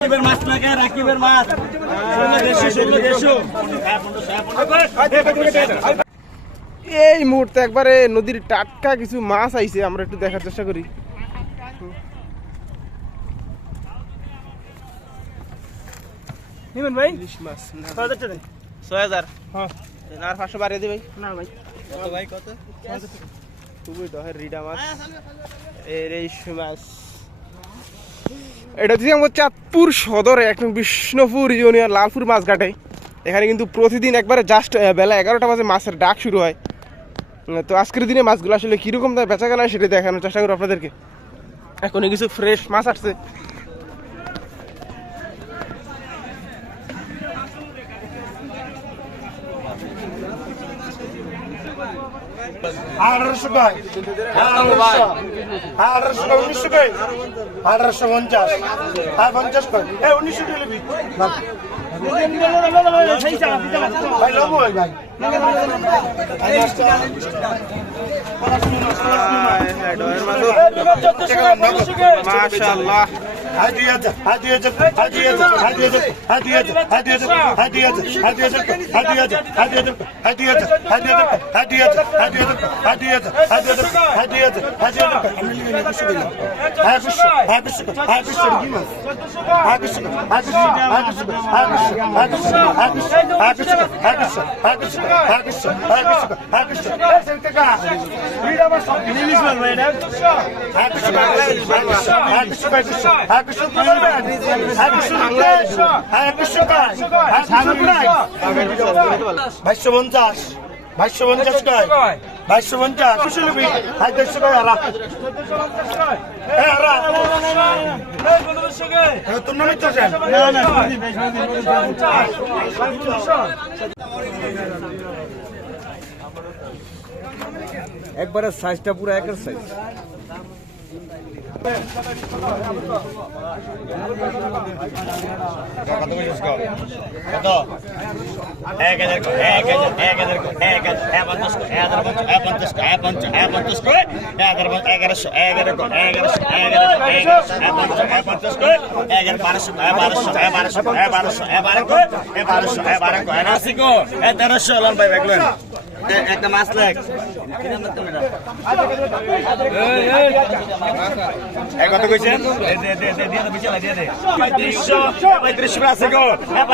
রাকিবের মাছ লাগে রাকিবের মাছ। এই মুহূর্তে একবারে নদীর টাটকা কিছু মাছ আইছে আমরা একটু দেখার চেষ্টা করি। নিবেন ভাই? মাছ ছয় হাজার হ্যাঁ। না আর পাঁচশো বাড়িয়ে দিই ভাই না ভাই। কত ভাই কত? খুবই দহের রিডা মাছ। এর এই মাছ। এটা হচ্ছে আমার চাঁদপুর সদরে একদম বিষ্ণুপুর ইউনিয়ন, লালপুর মাছ ঘাটে এখানে কিন্তু প্রতিদিন একবারে জাস্ট বেলা এগারোটা বাজে মাছের ডাক শুরু হয়। তো আজকের দিনে মাছগুলো আসলে কীরকম দাম বেচা গেল সেটা দেখানোর চেষ্টা করব আপনাদেরকে। এখনই কিছু ফ্রেশ মাছ আসছে। আঠারোশো কয় আঠারোশো। কয় উনিশশো কয় আঠারোশো পঞ্চাশ। আর পঞ্চাশ করেন এই উনিশশো টেলিভি মাশাল্লাহ হাই দুই হাজার হাই দুই হাজার হাই দুই হাজার হাই দুই হাজার হাই দুই হাজার হাই দুই হাজার হাই দুই হাজার হাই দুই হাজার হাই দুই হাজার হাই দুই হাজার হাই দুই হাজার হাই দুই হাজার হাই দুই হাজার হাই দুই হাজার হাই দুই হাজার হাই দুই হাজার হাই দুই হাজার হাই দুই হাজার আমি লিখে নিয়ে কিছু দিলাম হাই বিশ হাই বিশ হাই বিশ কি মাছ হাই বিশ হাই বিশ হাই বিশ হাই বিশ হাই বিশ হাই বিশ হাই বিশ হাই বিশ হাই বিশ বাইশশো পঞ্চাশ পঞ্চাশ পঞ্চাশ সাইজটা পুরো একের সাইজ এগারোশো এগারো এগারোশো এগারোশো এগারো বারোশো বারোশো বারোশো বারোশো বারো বারোশো বারো তেরোশো লাল ভাই একদম মাছ লাগ কত কইছেন তিরিশশো পঁয়ত্রিশশো আছে গো হ্যাঁ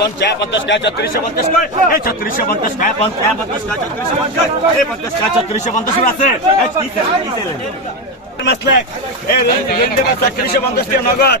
পঞ্চাশ काय पंचाश काय छत्तीसशे पंचाश काय हे छत्तीसशे पंचाश काय पंच काय पंचाश काय छत्तीसशे पंचाश हे पंचाश काय छत्तीसशे पंचाश আছে ছত্রিশশো পঞ্চাশ নগদ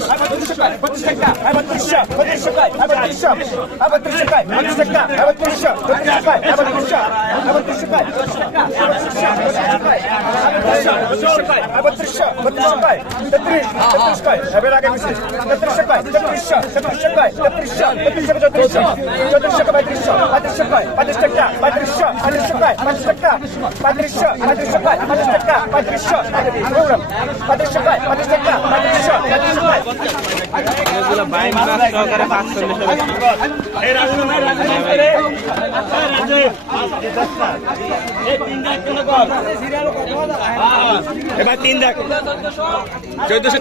Подпрыщ! Подпрыщака! Подпрыща! Подпрыщака! Подпрыща! Подпрыщака! Подпрыщака! Подпрыща! Подпрыщака! Подпрыща! Подпрыщака! Подпрыща! Подпрыщака! Подпрыщака! Обиракай мисли! Подпрыщака! Подпрыща! Подпрыщака! Подпрыща! Подпрыщака! Подпрыща! Подпрыщака! Подпрыща! Подпрыщака! Подпрыщака! Подпрыща! Подпрыщака! Подпрыщака! Подпрыща! Подпрыщака! Подпрыщака! Подпрыща! Подпрыщака! Подпрыщака! এবার তিন দেখ। চোদ্দশো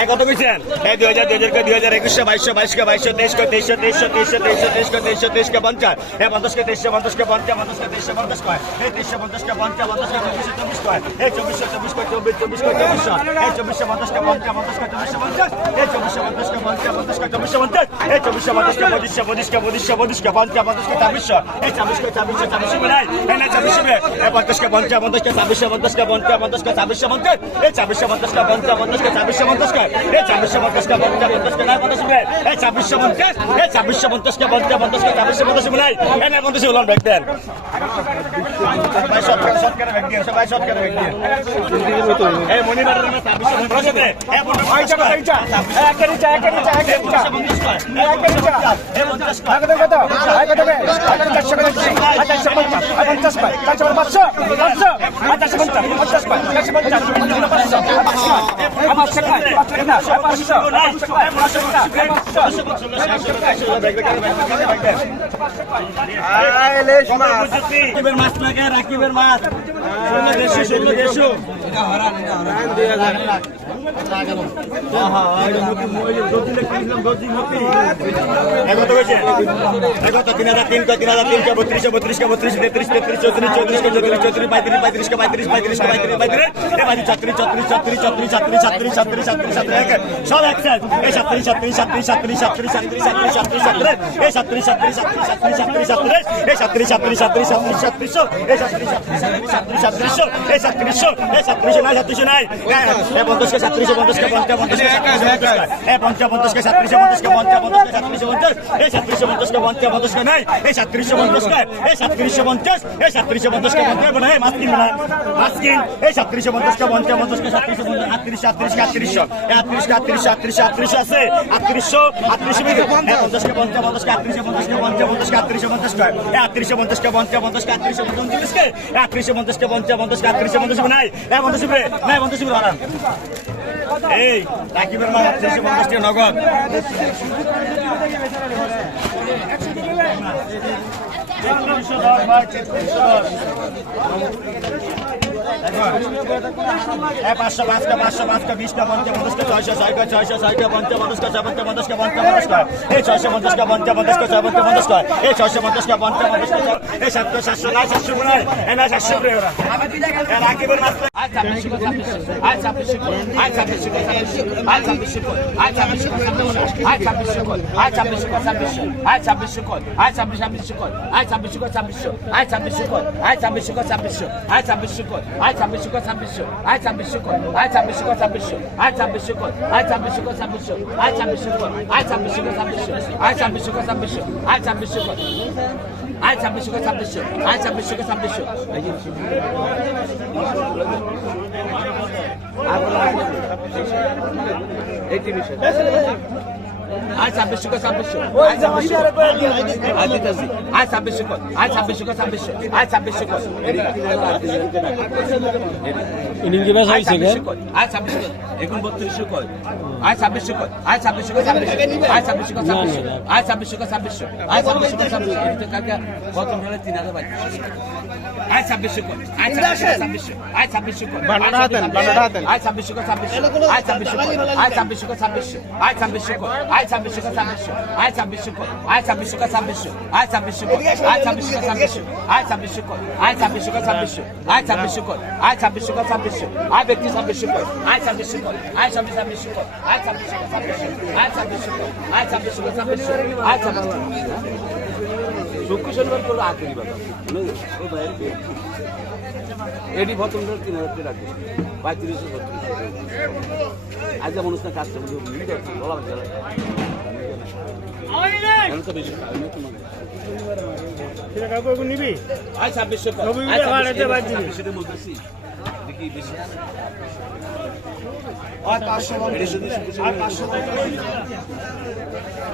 এক কত কইছেন? এই দুই হাজার দুই হাজার দুই হাজার একুশশো বাইশশো বাইশকে বাইশশো তেইশশো তেইশশো তেইশশো তেইশশো তেইশকে তেইশশো তেইশকে পঞ্চাশ। এই পঞ্চাশকে তেইশশো পঞ্চাশকে পঞ্চাশ পঞ্চাশকে তেইশশো পঞ্চাশ কয়। এই তেইশশো পঞ্চাশকে পঞ্চাশ পঞ্চাশকে চব্বিশশো চব্বিশ কয়। এই চব্বিশশো চব্বিশ কয় চব্বিশ চব্বিশ কয় চব্বিশশো। এই চব্বিশশো পঞ্চাশকে পঞ্চাশ পঞ্চাশকে চব্বিশশো পঞ্চাশ। এই চব্বিশশো পঞ্চাশকে পঞ্চাশ। Подышка, табыша, вон так. Это выше, подышка, подышка, подышка, подышка, подышка, банка, подышка, табыша. Это выше, табыша, табыша, бля. Это табыша, бля. Это подышка, банка, подышка, табыша, подышка, банка, подышка, табыша, банка. Это выше, подышка, банка, подышка, табыша, подышка. Это выше, подышка, банка, подышка, на подышка, бля. Это выше, банка. Это выше, подышка, банка, подышка, табыша, подышка, бля. Это подышка, улан, бэк дэн. সবাই শট করে শট করে ব্যাগ দিয়ে সবাই শট করে ব্যাগ দিয়ে এই মনিবার নামে 26 বছর এ বলবে ভাই যাবে এইটা একটা নিচে একটা নিচে রাকিবের মাছ দেড়শো ষোলো দেড়শো এটা হরান হরান দুই হাজার তিন হাজার তিন তিন হাজার তিনশো বত্রিশশো বত্রিশকে বত্রিশ তেত্রিশ তেত্রিশ চৌত্রিশ চৌত্রিশকে চৌত্রিশ চৌত্রিশ পঁয়ত্রিশ পঁয়ত্রিশ পঁয়ত্রিশকে পঁয়ত্রিশ পঁয়ত্রিশ এ বাজি ছত্রিশ ছত্রিশ ছত্রিশ ছত্রিশ ছত্রিশ ছত্রিশ ছত্রিশ ছত্রিশ ছত্রিশ সব একসাথে এই ছত্রিশ ছত্রিশ ছত্রিশ ছত্রিশ ছত্রিশ ছত্রিশ ছত্রিশ ছত্রিশ ছত্রিশ এই ছত্রিশ ছত্রিশ ছত্রিশ ছত্রিশ ছত্রিশ ছত্রিশ এই ছত্রিশ ছত্রিশ ছত্রিশ ছত্রিশ ছত্রিশশো এই ছত্রিশ ছত্রিশ ছত্রিশ ছত্রিশ ছত্রিশশো এই ছত্রিশশো এই ছত্রিশশো নাই ছত্রিশশো পঞ্চাশকে পঞ্চাশ পঞ্চাশকে এ পঞ্চাশ পঞ্চাশকে ছত্রিশশো পঞ্চাশকে পঞ্চাশ পঞ্চাশকে ছত্রিশশো পঞ্চাশ এই ছত্রিশশো পঞ্চাশকে পঞ্চাশ পঞ্চাশকে নাই এই ছত্রিশশো পঞ্চাশকে এই ছত্রিশশো পঞ্চাশ এই ছত্রিশশো পঞ্চাশকে পঞ্চাশ না মাছ কিনবে না মাছ কিন এই ছত্রিশশো পঞ্চাশকে পঞ্চাশ পঞ্চাশকে ছত্রিশশো পঞ্চাশ আটত্রিশশো আটত্রিশকে আটত্রিশশো আটত্রিশকে আটত্রিশশো আটত্রিশশো আটত্রিশশো আছে আটত্রিশশো আটত্রিশশো পঞ্চাশকে পঞ্চাশ পঞ্চাশকে আটত্রিশশো পঞ্চাশকে পঞ্চাশ পঞ্চাশকে আটত্রিশশো পঞ্চাশকে আটত্রিশশো পঞ্চাশকে পঞ্চাশ পঞ্চাশকে আটত্রিশশো পঞ্চাশকে আটত্রিশশো পঞ্চাশকে পঞ্চাশ পঞ্চাশকে আটত্রিশশো পঞ্চাশ নাই হ্যাঁ পঞ্চাশ নাই পঞ্চাশ এই রাকিবের মা আটত্রিশশো পঞ্চাশ নগদ। দশ ভাই তেত্রিশশো পাঁচশো পাঁচটা পাঁচশো পাঁচটা বিশটা পঞ্চাশ পঞ্চাশটা ছয়শো ছয়টা ছয়শো ছয়টা পঞ্চাশ পঞ্চাশটা ছয় পঞ্চাশ পঞ্চাশটা পঞ্চাশ পঞ্চাশটা এই ছয়শো পঞ্চাশটা পঞ্চাশ পঞ্চাশটা ছয় পঞ্চাশ পঞ্চাশটা এই ছয়শো পঞ্চাশটা পঞ্চাশ পঞ্চাশটা এই সাতশো সাতশো নাই সাতশো নয় এ না সাতশো ওরা মাছ আজ ছাব্বিশশো আজ ছাব্বিশশো আজ ছাব্বিশশো আজ ছাব্বিশশো আজ ছাব্বিশশো আজ ছাব্বিশশো আজ ছাব্বিশশো ছাব্বিশশো আজ ছাব্বিশশো আজ ছাব্বিশ ছাব্বিশশো আজ ছাব্বিশশো ছাব্বিশশো আজ ছাব্বিশশো আজ ছাব্বিশশো ছাব্বিশশো আজ ছাব্বিশশো আজ আয় ছাব্বিশশো কর ছাব্বিশশো আয় ছাব্বিশশো কর আয় ছাব্বিশশো কর ছাব্বিশশো আয় ছাব্বিশশো কর আয় ছাব্বিশশো কর ছাব্বিশশো আয় ছাব্বিশশো কর আয় ছাব্বিশশো কর ছাব্বিশশো আয় ছাব্বিশশো কর ছাব্বিশশো আয় ছাব্বিশশো কর আয় ছাব্বিশশো কর ছাব্বিশশো আয় ছাব্বিশশো কর ছাব্বিশশো এইটি বিষয় আয় ছাব্বিশশো কয় ছাব্বিশশো আয় ছাব্বিশশো আয় দিতাজি আয় ছাব্বিশশো কয় আয় ছাব্বিশশো কয় ছাব্বিশশো আয় ছাব্বিশশো কয় আয় ছাব্বিশশো এখন বত্রিশশো কয় আয় ছাব্বিশশো কয় আয় ছাব্বিশশো কয় ছাব্বিশশো আয় ছাব্বিশশো কয় ছাব্বিশশো আয় কত হলে তিন হাজার আয় ছাব্বিশশো কর আয় ছাব্বিশশো আয় ছাব্বিশশো কর আয় ছাব্বিশশো কর ছাব্বিশশো আয় ছাব্বিশশো কর আয় ছাব্বিশশো কর ছাব্বিশশো আয় ছাব্বিশশো কর আয় ছাব্বিশশো কর ছাব্বিশশো আয় ছাব্বিশশো কর আয় ছাব্বিশশো কর ছাব্বিশশো আয় ছাব্বিশশো কর আয় ছাব্বিশশো কর ছাব্বিশশো আয় ছাব্বিশশো কর আয় ছাব্বিশশো কর ছাব্বিশশো আয় ছাব্বিশশো কর আয় ছাব্বিশশো কর ছাব্বিশশো আয় ব্যক্তি ছাব্বিশশো কর আয় ছাব্বিশশো কর আয় ছাব্বিশ ছাব্বিশশো কর আয় ছাব্বিশশো কর ছাব্বিশশো আয় ছাব্বিশশো কর আয় ছাব্বিশশো কর ছাব্বিশশো আয় ছাব্বিশশো শুক্র শনিবার করল আখেরি বাবা এডি ভতন তিন হাজার টাকা রাখবে পঁয়ত্রিশশো ছত্রিশশো আজ যেমন অনুষ্ঠান কাজ করবে বলা হচ্ছে ছাব্বিশশো বলতেছি দেখি বেশি। আর পাঁচশো আর পাঁচশো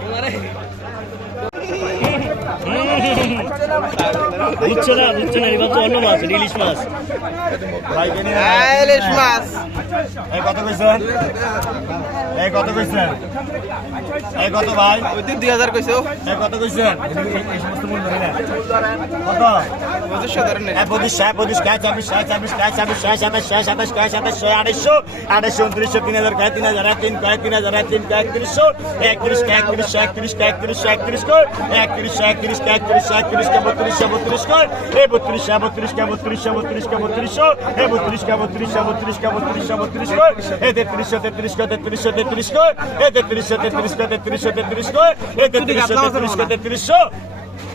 তোমারে বুঝছে না বুঝছে না এবার তো অন্য মাছ ইলিশ মাছ। কিনে ইলিশ মাছ। এই কত কইছেন? এই কত কইছেন? এই কত ভাই? ওই দিন দুই হাজার কইছো এই কত কইছেন? এই- সমস্ত মূল্য নেই না কত পঁচিশশো ধরেন এক পঁচিশ ছয় পঁচিশ ছয় ছাব্বিশ ছয় ছাব্বিশ ছয় ছাব্বিশ ছয় সাতাশ ছয় সাতাশ ছয় সাতাশ ছয় আড়াইশো আড়াইশো উনত্রিশশো তিন হাজার কয় তিন হাজার এক তিন কয় তিন হাজার এক তিন কয় একত্রিশশো একত্রিশ কয় একত্রিশশো একত্রিশ একত্রিশশো একত্রিশ কয় একত্রিশশো একত্রিশ একত্রিশকে একত্রিশশো একত্রিশকে বত্রিশশো বত্রিশশো এ বত্রিশশো বত্রিশকে বত্রিশশো বত্রিশকে বত্রিশশো এ বত্রিশকে বত্রিশশো বত্রিশকে বত্রিশশো বত্রিশশো এ তেত্রিশশো তেত্রিশকে তেত্রিশশো তেত্রিশশো এ তেত্রিশশো তেত্রিশকে তেত্রিশশো তেত্রিশশো এ তেত্রিশশো তেত্রিশকে তেত্রিশশো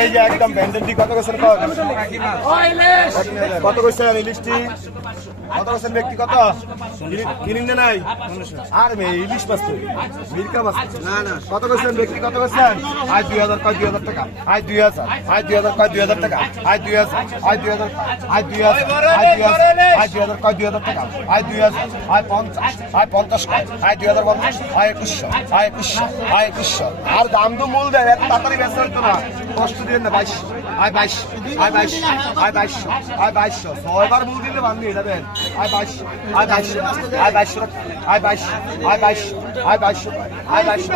এই যে একদম ভেন্ডেন্টি কত করছেন কত করছেন ইলিশটি কত করছেন ব্যক্তি কত কিনিন নাই আর মেয়ে ইলিশ মাছ মিরকা মাছ না না কত করছেন ব্যক্তি কত করছেন আজ দুই হাজার কয় দুই হাজার টাকা আজ দুই হাজার আজ দুই হাজার কয় দুই হাজার টাকা আজ দুই হাজার আজ দুই হাজার আজ দুই হাজার আজ দুই হাজার আজ দুই হাজার কয় দুই হাজার টাকা আজ দুই হাজার আজ পঞ্চাশ আজ পঞ্চাশ আজ দুই হাজার পঞ্চাশ আয় একুশশো আয় একুশশো আয় একুশশো আর দাম তো মূল দেয় এত তাড়াতাড়ি ব্যস্ত হতো না কষ্ট দিয়ে না বাইশ আয় বাইশ আয় বাইশ আয় বাইশশো আয় বাইশশো ছয়বার মূল দিলে বান্ধি এটা দেন আয় বাইশ আয় বাইশ আয় বাইশশো আয় বাইশ আয় বাইশ আয় বাইশশো আয় বাইশশো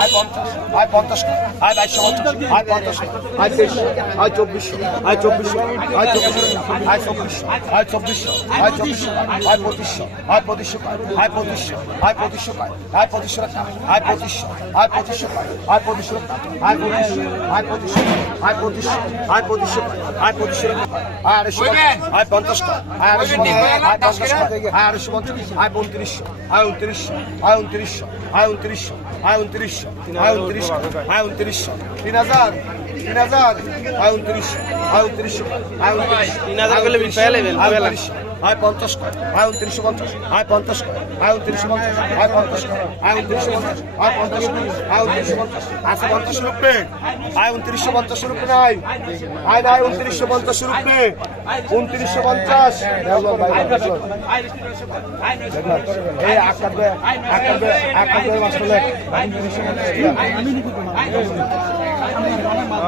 আয় পঞ্চাশ আয় পঞ্চাশ আয় বাইশশো পঞ্চাশ আয় পঞ্চাশ আয় তেইশশো আয় চব্বিশশো আয় চব্বিশশো আয় চব্বিশশো আয় চব্বিশশো আয় চব্বিশশো আয় চব্বিশশো আয় পঁচিশশো আয় পঁচিশশো আয় পঁচিশশো আয় পঁচিশশো আয় পঁচিশশো আয় পঁচিশশো আয় পঁচিশশো আয় পঁচিশশো আয় পঁচিশশো আয় পঁচিশশো আয় পঁচিশশো আয় পঁচিশশো আয় পঁচিশশো আয় আড়াইশো আয় পঞ্চাশ আয় আড়াইশো আয় পঞ্চাশ আয় আড়াইশো পঞ্চাশ আয় উনত্রিশশো আয় উনত্রিশশো আয় উনত্রিশশো আয় উনত্রিশশো আয় উনত্রিশশো আয় উনত্রিশশো আয় উনত্রিশশো। তিন হাজার। তিন হাজার হয় উনত্রিশ হয় উনত্রিশ হয় উনত্রিশ। তিন হাজার করলে বিশাল হয় উনত্রিশ হয় পঞ্চাশ কয় হয় উনত্রিশশো পঞ্চাশ হয় পঞ্চাশ কয় হয় উনত্রিশশো পঞ্চাশ হয় পঞ্চাশ কয় হয় উনত্রিশশো পঞ্চাশ হয় পঞ্চাশ হয় উনত্রিশশো পঞ্চাশ। আছে পঞ্চাশ রুপে? হয় উনত্রিশশো পঞ্চাশ রুপে নাই। হয় নাই উনত্রিশশো পঞ্চাশ রুপে। উনত্রিশশো আকার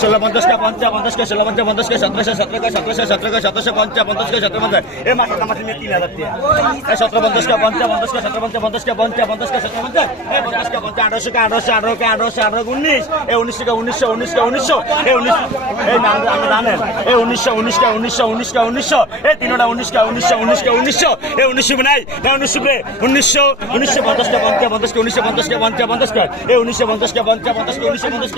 ষোলো পঞ্চাশকে পঞ্চা পঞ্চাশকে ষোলো পঞ্চা পঞ্চাশকে সতেরোশো সতেরোকে সতেরোশো সতেরোকে সতেরোশো পঞ্চা পঞ্চাশকে সতেরো পঞ্চাশ এ মাসে মাসে নিয়ে তিন হাজার টাকা সতেরো পঞ্চাশকে পঞ্চা পঞ্চাশকে সতেরো পঞ্চা পঞ্চাশকে পঞ্চা পঞ্চাশকে সতেরো পঞ্চাশ এ পঞ্চাশকে পঞ্চা আঠারোশোকে আঠারোশো আঠারোকে আঠারোশো আঠারো উনিশ এ উনিশকে উনিশশো উনিশকে উনিশশো এ উনিশ এই নাম জানেন এ উনিশশো উনিশকে উনিশশো উনিশকে উনিশশো এ তিনোটা উনিশকে উনিশশো উনিশকে উনিশশো এ উনিশশো নাই এ উনিশশো উনিশশো উনিশশো পঞ্চাশকে পঞ্চা পঞ্চাশকে উনিশশো পঞ্চাশকে পঞ্চা পঞ্চাশকে এ উনিশশো পঞ্চাশকে পঞ্চা পঞ্চাশকে উনিশশো পঞ্চাশকে